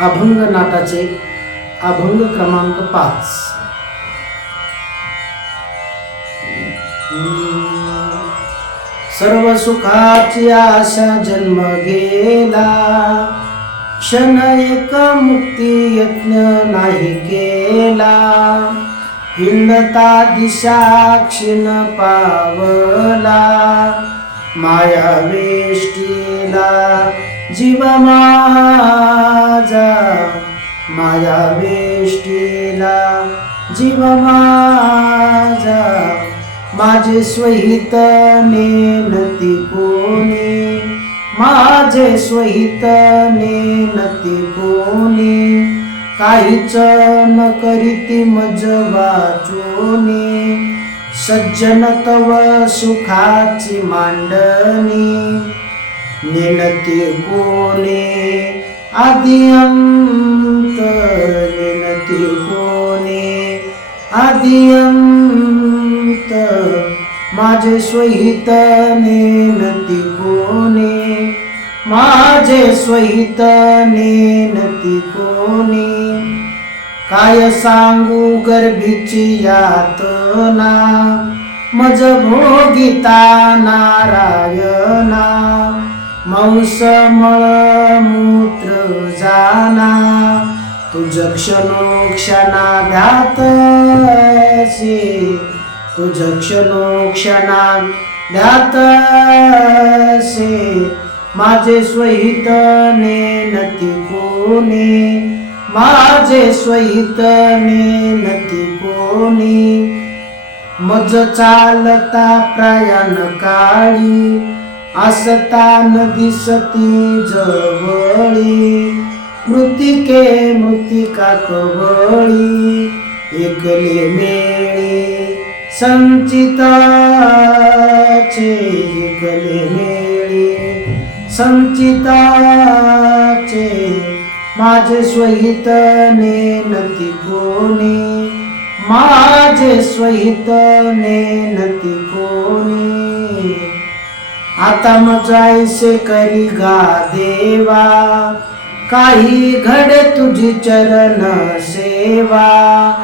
अभंग नाटाचे अभंग क्रमांक पाच. सर्व सुखाची आशा जन्म गेला क्षण एक मुक्ती यत्न नाही केला. हिंदता दिशा क्षीण पावला. माया वेष्टीला जीव माझा माया वेष्टीला जीव माझा माझे स्वहित नेनती कोणी माझे स्वहित नेनती कोणी काहीच न करीती मज वाचोनी सज्जन तव सुखाची मांडणी नेनती कोणी आदि अंत नेनती कोणी आदि अंत माझे स्वहित नेनती कोणी माझे स्वहित नेनती कोणी काय सांगू गर्भीची यातना मज भोगिता नारायणा मांस मळ मूत्र जाना तुझ क्षणोक्षणा ध्यातसे तुझ क्षणोक्षणा ध्यातसे माझे स्वहित नेनती कोणी माझे स्वहित नेनती कोणी मज चालता प्रयाण काळी असता न दिसती जवळी मृतिके मृतिका कवळी एकले मेळी संचिताचे एकले मेळी संचिताचे माझे स्वहित नेनती कोणी माझे स्वहित नेनती कोणी. आता मजायसे करी गा देवा. काही घड तुझी चरण सेवा.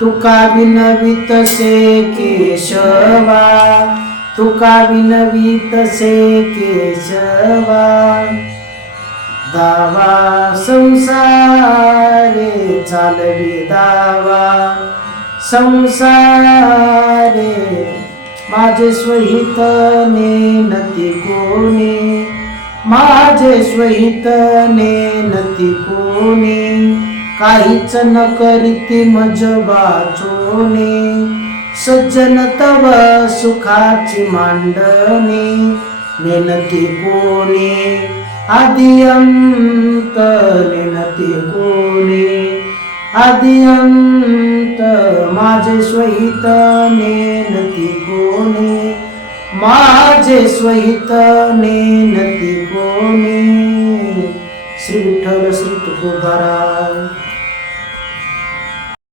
तुका विनवीत से केशवा. तुका विनवीत से केशवा. दावा संसारे चालवी दावा. संसारे माझे स्वहित नेनती कोणे? माझे स्वहित नेनती कोणे? काहीच न करीती मज वाचोने? सज्जन तव सुखाची मांडणे नेनती कोणे? आदियंत नेनती कोणे? आदियंत अंत माझे स्वहित नेनती कोणे? माझे स्वहित नेनती कोणे? श्री विठ्ठल श्री तुकोबारा